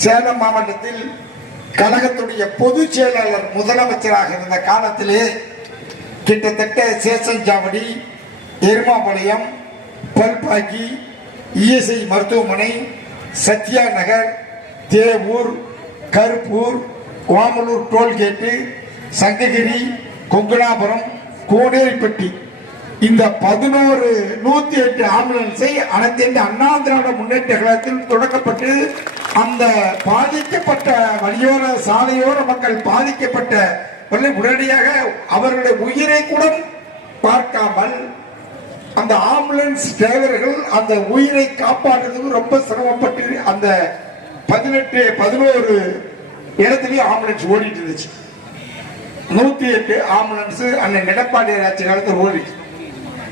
சேலம் மாவட்டத்தில் கழகத்துடைய பொதுச் செயலாளர் முதலமைச்சராக இருந்த காலத்திலே கிட்டத்தட்ட சேசஞ்சாவடி எருமாபாளையம் பல்பாக்கி இஎஸ்ஐ மருத்துவமனை சத்யா நகர் தேவூர் கருப்பூர் கோமலூர் டோல்கேட்டு சங்ககிரி கொங்கணாபுரம் கோடேரிப்பட்டி. இந்த பதினோரு நூத்தி எட்டு ஆம்புலன்ஸை அனைத்து அண்ணா திராவிட முன்னேற்ற கழகத்தில் தொடக்கப்பட்டு அந்த பாதிக்கப்பட்ட வழியோர சாலையோர மக்கள் பாதிக்கப்பட்ட உடனடியாக அவர்களுடைய உயிரை கூட பார்க்காமல் அந்த ஆம்புலன்ஸ் டிரைவர்கள் அந்த உயிரை காப்பாற்றுறதுக்கு ரொம்ப சிரமப்பட்டு அந்த பதினெட்டு பதினோரு இடத்துலயும் ஆம்புலன்ஸ் ஓடிட்டு இருந்துச்சு. நூத்தி எட்டு ஆம்புலன்ஸ் அந்த எடப்பாடி ஆட்சி காலத்தில் ஓடிச்சு.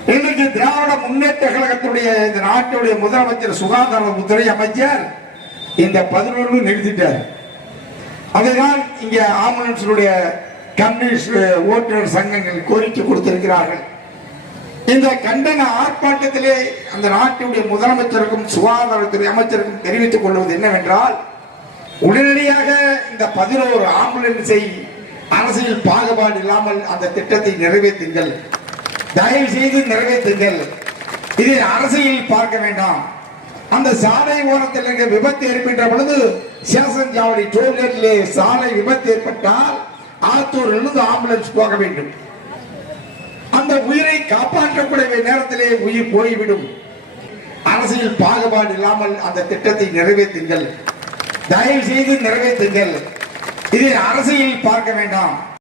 இன்றைக்கு திராவிட முன்னேற்ற கழகத்துடைய இந்த நாட்டுடைய முதலமைச்சர் சுகாதாரத்துறை அமைச்சர் இந்த பதினொன்று நிறுத்திட்டார். அதுதான் இங்க ஆம்புலன்ஸுடைய கம்யூனிஸ்ட் ஓட்டுநர் சங்கங்கள் கோரிக்கை கொடுத்திருக்கிறார்கள். இந்த கண்டன ஆர்ப்பாட்டத்திலே அந்த நாட்டினுடைய முதலமைச்சருக்கும் சுகாதாரத்துறை அமைச்சருக்கும் தெரிவித்துக் கொள்வது என்னவென்றால் உடனடியாக இந்த பதினோரு ஆம்புலன்ஸை அரசியல் பாகுபாடு இல்லாமல் அந்த திட்டத்தை நிறைவேற்றுங்கள். தயவு செய்து நிறைவேற்றுங்கள். இதை அரசியல் பார்க்க வேண்டாம். அந்த சாலை ஓரத்தில் விபத்து ஏற்பட்ட பொழுது சேசஞ்சாவடி டோல்கேட்டிலே சாலை விபத்து ஏற்பட்டால் ஆத்தூரிலிருந்து ஆம்புலன்ஸ் போக வேண்டும். அந்த உயிரை காப்பாற்றக்கூடிய நேரத்திலே உயிர் போய்விடும். அரசியல் பாகுபாடு இல்லாமல் அந்த திட்டத்தை நிறைவேற்றுங்கள். தயவு செய்து நிறைவேற்றுங்கள். இதை அரசியல் பார்க்க வேண்டாம்.